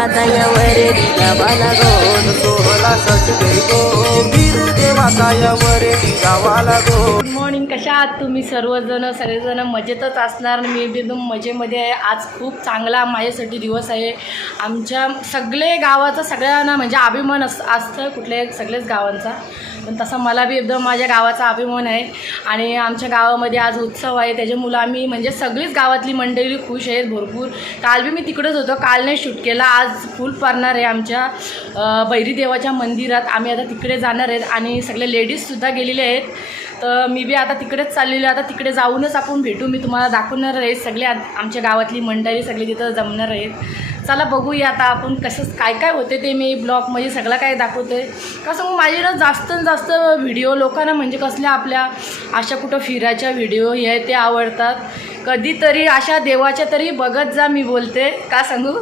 सोहला कांतई गो बैरी देवाचा या वरेरी गावाला सोहला गो गावाला गुड मॉर्निंग कशा आहात तुम्ही सर्वजण? सगळेजण मजेतच असणार. मी एकदम मजेमध्ये आहे. आज खूप चांगला माझ्यासाठी दिवस आहे. आमच्या सगळे गावाचं सगळ्यांना म्हणजे अभिमान अस असतं कुठल्या सगळेच गावांचा. पण तसा मला बी एकदम माझ्या गावाचा अभिमान आहे. आणि आमच्या गावामध्ये आज उत्सव आहे. त्याच्यामुळं आम्ही म्हणजे सगळीच गावातली मंडळी खुश आहेत भरपूर. काल बी मी तिकडंच होतो. काल नाही शूट केला. आज फुल पारणार आहे आमच्या अ, बैरी देवाच्या मंदिरात. आम्ही आता तिकडे जाणार आहेत. आणि सगळे लेडीजसुद्धा गेलेले आहेत. तर मी बी आता तिकडेच चाललेलो आता तिकडे जाऊनच आपण भेटू. मी तुम्हाला दाखवणार आहे. सगळे आमच्या गावातली मंडळी सगळी तिथं जमणार आहेत. चला बघूया आता आपण कसं काय काय होते ते मी ब्लॉगमध्ये सगळं काय दाखवते. कसं मग माझे ना जास्त जास्त व्हिडिओ लोकांना म्हणजे कसल्या आपल्या अशा कुठं फिरायच्या व्हिडिओ हे ते आवडतात. कधीतरी अशा देवाच्या तरी बघत जा मी बोलते. का सांगू?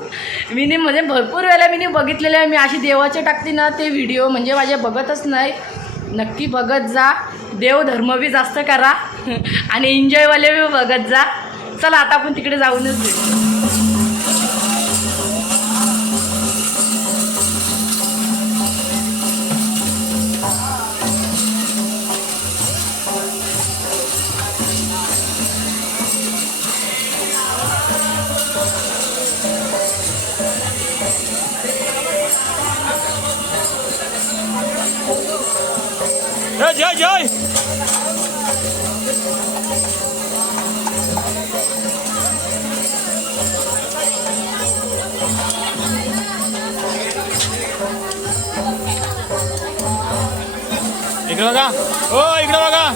मीने म्हणजे भरपूर वेळेला मीने बघितलेलं आहे. मी अशी देवाचे टाकते ना ते व्हिडिओ म्हणजे माझ्या बघतच नाही. नक्की बघत जा. देव धर्म बी जास्त करा. आणि एन्जॉयवाले बी बघत जा. चला आता आपण तिकडे जाऊनच भेटू. जय जय जय. इकडे बघा. हो इकडे बघा.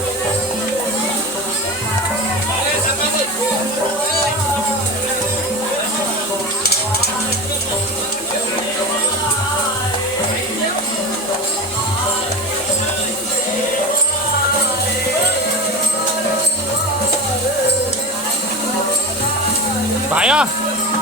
भाया हसून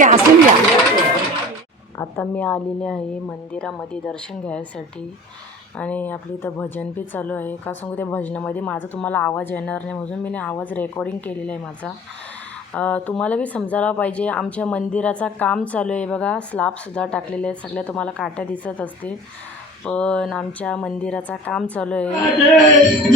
घ्या हसून घ्या. आता मी आलेले आहे मंदिरामध्ये दर्शन घ्यायसाठी. आणि आपली इथं भजन बी चालू आहे. का सांगू त्या भजनामध्ये माझा तुम्हाला आवाज येणार नाही म्हणून मी आवाज रेकॉर्डिंग केलेला आहे माझा. तुम्हाला बी समजायला पाहिजे. आमच्या मंदिराचा काम चालू आहे बघा. स्लॅबसुद्धा टाकलेले आहेत. सगळ्या तुम्हाला काट्या दिसत असतील. पण आमच्या मंदिराचा काम चालू आहे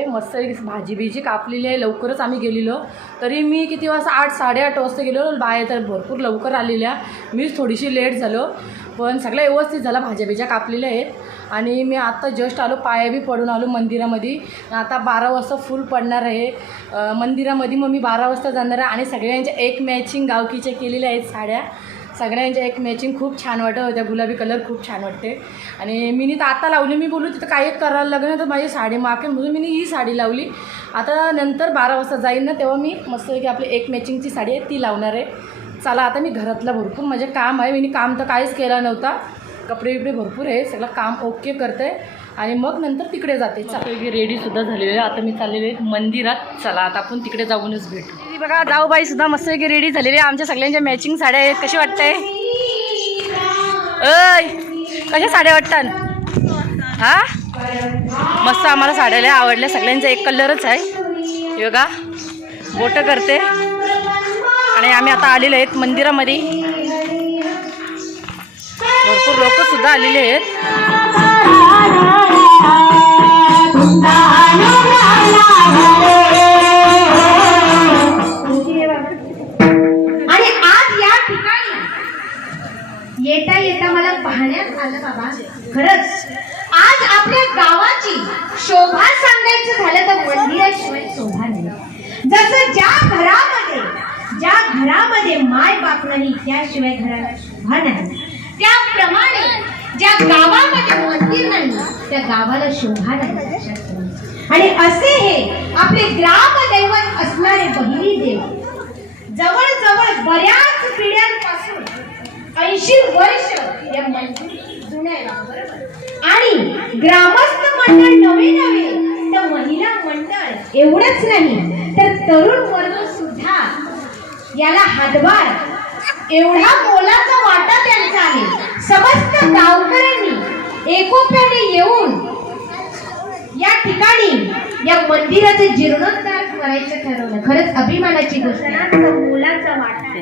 आहे मस्त एक भाजी बिजी कापलेली आहे. लवकरच आम्ही गेलेलो. तरी मी किती वाजता? आठ साडेआठ वाजता गेलो. बाहेर तर भरपूर लवकर आलेल्या. मीच थोडीशी लेट झालो. पण सगळ्या व्यवस्थित झालं. भाज्या बिज्या कापलेल्या आहेत. आणि मी आत्ता जस्ट आलो. पाया बी पडून आलो मंदिरामध्ये. आता बारा वाजता फुल पडणार आहे. मंदिरामध्ये मग मी बारा वाजता जाणार आहे. आणि सगळ्यांच्या एक मॅचिंग गावकीच्या केलेल्या आहेत साड्या. सगळ्यांच्या एक मॅचिंग खूप छान वाटत होत्या गुलाबी कलर खूप छान वाटते. आणि मी तर आता लावली. मी बोलू तिथं काही करायला लागलं तर माझी साडी माके म्हणून मी ही साडी लावली. आता नंतर बारा वाजता जाईन ना तेव्हा मी मस्तपैकी आपली एक मॅचिंगची साडी आहे ती लावणार आहे. चला आता मी घरातलं भरपूर माझे काम आहे. मी काम तर काहीच केला नव्हता. कपडे बिपडे भरपूर आहे. सगळं काम ओके करते आणि मग नंतर तिकडे जाते. चालू. रेडीसुद्धा झालेली आहे आता मी चाललेले आहे मंदिरात. चला आता आपण तिकडे जाऊनच भेटू. बघा जाऊबाई सुद्धा मस्त रेडी झालेली आहे. आमच्या सगळ्यांच्या मॅचिंग साड्या आहेत. कशी वाटतंय? अय कशा साड्या वाटतात? हा? मस्त आम्हाला साड्या लय आवडल्या. सगळ्यांचा एक कलरच आहे. हे बघा बोटं करते. आणि आम्ही आता आलेलो आहेत मंदिरामध्ये. भरपूर लोक सुद्धा आलेले आहेत. येता येता मला पाहण्यात आलं बाबा. खरंच आज आपल्या गावाची शोभा सांगायचं झालं तर मंदिराशिवाय शोभा नाही. जसं ज्या घरामध्ये ज्या घरामध्ये माय बाप नाही त्याशिवाय घराला शोभा नाही. त्याप्रमाणे ज्या गावामध्ये मंदिर नाही त्या गावाला शोभा नाही आणि असे हे आपले ग्रामदैवत असणारे बहिरी देव जवळजवळ बऱ्याच पिढ्यांपासून ऐंशी वर्ष या मंदिर जुन्या आणि ग्रामस्थ मंडळ नवे नवे तर महिला मंडळ एवढंच नाही तर तरुण वर्ग सुद्धा याला हातभार एवढा मोलाचा वाटा त्या मंदिराचे जीर्णोद्धार करायचं ठरवलं. खरंच अभिमानाची गोष्ट मुलाचा वाटा.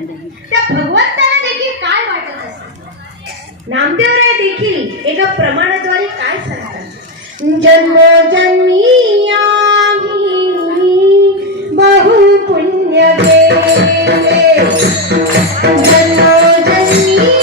त्या भगवंताला देखील काय वाटत असेल? नामदेवराय देखील एका प्रमाणाद्वारे काय सांगतात? जन्म जन्मी बहु पुण्य जन्म जन्मी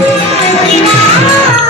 我问你呢。